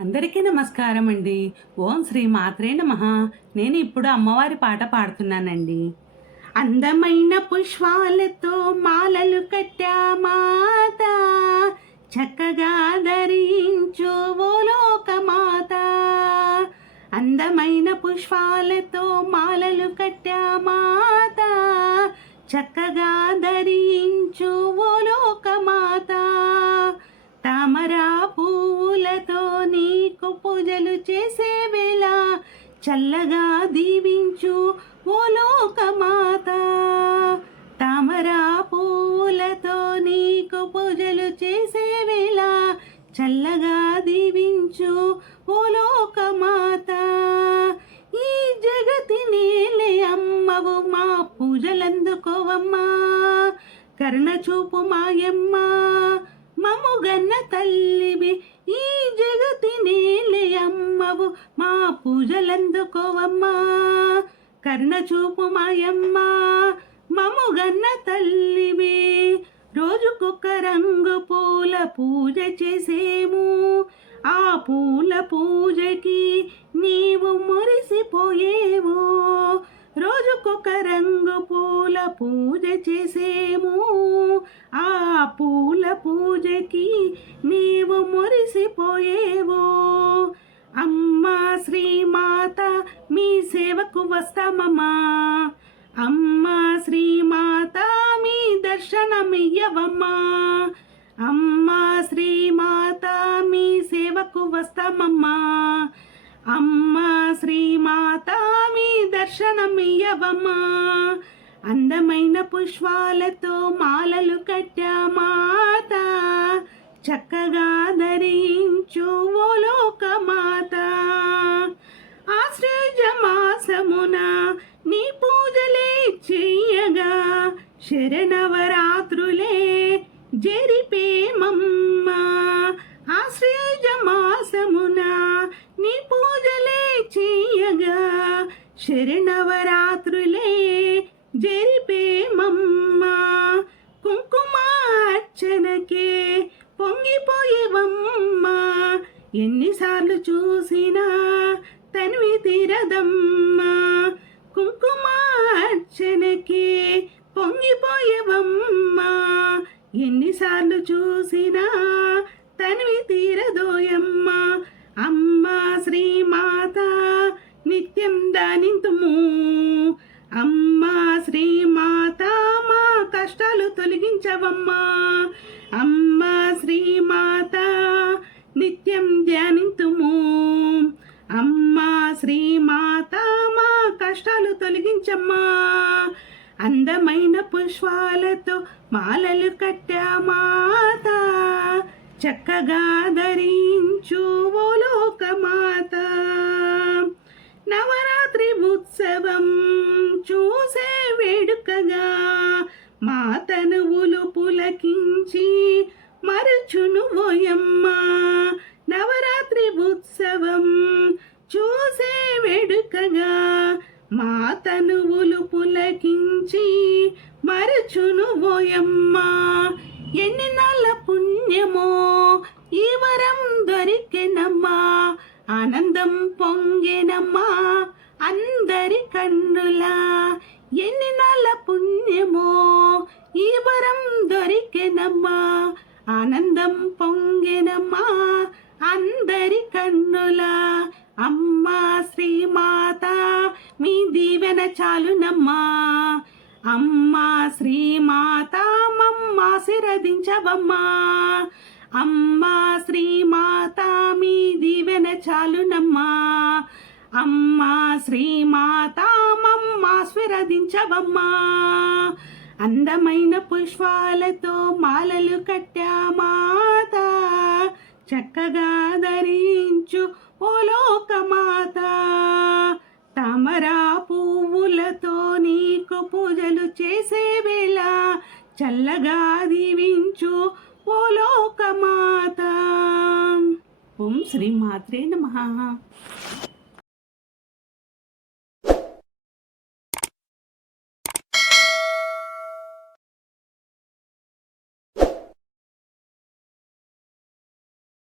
అందరికీ నమస్కారం అండి ఓం శ్రీ మాత్రే నమ. నేను ఇప్పుడు అమ్మవారి పాట పాడుతున్నానండి. అందమైన పుష్పాలతో మాలలు కట్టా మాత. చక్కగా ధరించు ఓ లోకమాత. అందమైన పుష్పాలతో మాలలు కట్టా మాత. చక్కగా ధరించు ఓ లోకమాత. తామరా పువ్వులతో నీకు పూజలు చేసే వేళ చల్లగా దీవించు ఓ లోకమాత. తామరా పువ్వులతో నీకు పూజలు చేసే వేళ చల్లగా దీవించు ఓ లోకమాత. ఈ జగతి నేలే అమ్మవు మా పూజలందుకోవమ్మా. కరుణ చూపు మాయమ్మ కన్న తల్లివి ఈ జగతి నేలే అమ్మవు మా పూజలందుకోవమ్మా? కర్ణ చూపు మాయమ్మ మముగన్న తల్లివి రోజుకొక రంగు పూల పూజ చేసేము. ఆ పూల పూజకి నీవు మురిసిపోయేవు రోజుకొక రంగు పూల పూజ చేసేము. ఆ పూల పూజకి నీవు మురిసిపోయేవో. అమ్మా శ్రీమాత మీ సేవకు వస్తామమ్మా. అమ్మా శ్రీమాత మీ దర్శనమియ్యవమ్మా. అమ్మా శ్రీమాత మీ సేవకు వస్తామమ్మా. అమ్మా శ్రీమాత మీ దర్శనమియ్యవమ్మా. అందమైన పుష్పాలతో మాలలు కట్టా మాత. చక్కగా ధరించు ఓ లోకమాత. ఆశ్రయ మాసమున నీ పూజలే చెయ్యగా. శరణవరాత్రులే జరిపేమమ్మ. ఆశ్రయ మాసమున నీ పూజలే చెయ్యగా. శరణవరాత్రులే జరిపేమమ్మ కుంకుమార్చనకే పొంగిపోయేవమ్మ. ఎన్నిసార్లు చూసినా తనివి తీరదమ్మా. కుంకుమార్చనకే పొంగిపోయేవమ్మ. ఎన్నిసార్లు చూసినా తనివి తీరదోయమ్మ. అమ్మా శ్రీమాత నిత్యం దానింతుము. అమ్మా శ్రీమాత మా కష్టాలు తొలగించవమ్మా. అమ్మా శ్రీమాత నిత్యం ధ్యానింతుము. అమ్మా శ్రీమాత మా కష్టాలు తొలగించమ్మా. అందమైన పుష్పాలతో మాలలు కట్టా మాత. చక్కగా ధరించు ఓ లోకమాత. నవరాత్రి ఉత్సవం. చూసే వేడుకగా మా తనువులు పులకించి మరచును ఓయమ్మా నవరాత్రి ఉత్సవం చూసే వేడుకగా మా తనువులు పులకించి మరచును ఓయమ్మా ఎన్ని నాళ్ళ పుణ్యమో ఈ వరం దొరికెనమ్మా ఆనందం పొంగెనమ్మా అందరి కన్నులా ఎన్ని నాళ్ళ పుణ్యమో ఈ వరం దొరికెనమ్మా ఆనందం పొంగెనమ్మా అందరి కన్నులా. అమ్మా శ్రీమాత మీ దీవెన చాలునమ్మా. అమ్మా శ్రీమాత మమ్మాశీర్వదించవమ్మా అమ్మా శ్రీమాత మీ దీవెన చాలునమ్మా. అమ్మా శ్రీమాత మమ్మాస్విరదించవమ్మా అందమైన పుష్పాలతో మాలలు కట్టా మాత. చక్కగా ధరించు ఓ లోకమాత. తమరా పువ్వులతో నీకు పూజలు చేసే వేళ చల్లగా దీవించు ఓ లోకమాత. ఓం శ్రీ మాత్రే నమ.